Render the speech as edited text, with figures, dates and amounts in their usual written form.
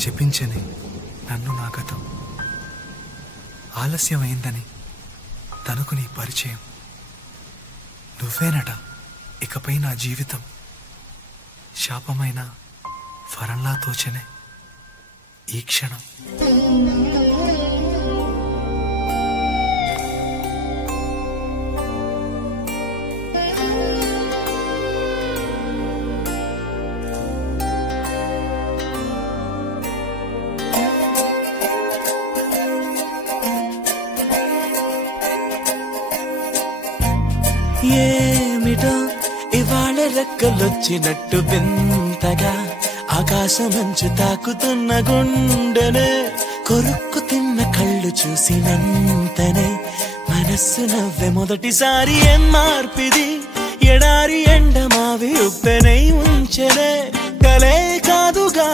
శపించని నన్ను నా గతం, ఆలస్యమైందని తనకు నీ పరిచయం. నువ్వేనట ఇకపై నా జీవితం, శాపమైన వరంలా తోచనే ఈ క్షణం. ఏమిటో ఇవాళ రెక్కలొచ్చినట్టు వింతగా ఆకాశమంచు తాకుతున్న గుండెనే, కొరుక్కు తిన్న కళ్ళు చూసినంతనే మనస్సు నవ్వే మొదటిసారి. ఏం మార్పిది, ఎడారి ఎండ మావి ఉప్పెనై ఉంచెనే, కలే కాదుగా